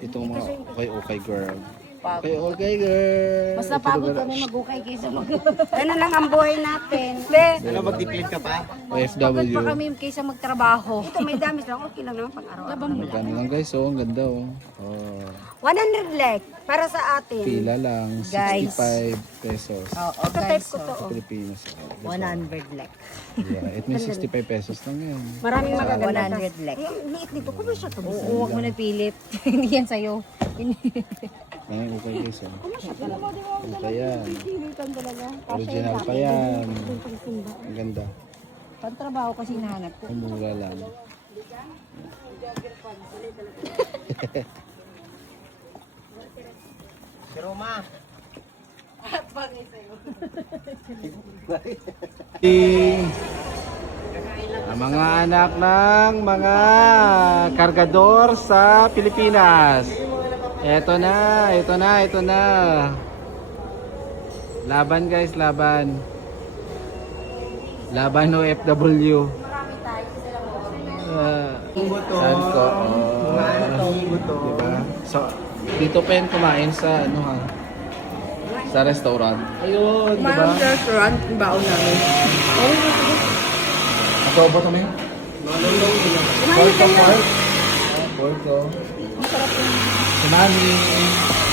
itong mga okay girl. Okay girl. Mas napagod kami mag-ukay kaysa Ano lang ang buhay natin. Ano, magtipid ka pa? Pagod OFW. pa kami kaysa magtrabaho. Ito may damis lang. Okay lang naman pang araw-araw. Magkano lang guys, oh, ang ganda oh. Oh, 100 lek para sa atin. pila lang, Guys. 65 pesos. Oo, Ito type ko to. Sa Oh. Pilipinas. 100 lek. Yeah, it means 65 pesos lang yan. Maraming magaganda. 100 lek. Ay, ang liit nito. Kung siya to? Oo, huwag mo na pilit. Hindi yan sa'yo. Ay, okay guys oh. Okay yan. Original pa yan. Ang ganda. Pantrabaho kasi hinahanap ko. Ang mura lang. Si Roma. Ang mga anak ng mga kargador sa Pilipinas. Ito na. Laban guys, laban. Laban OFW. Saan ko? Diba? So, dito pa yan kumain sa ano ha? Sa restaurant. Ayun, diba? restaurant, baon namin. Ako ba kami? Pork ko. Pork ko. Masarap yun. Tsunami.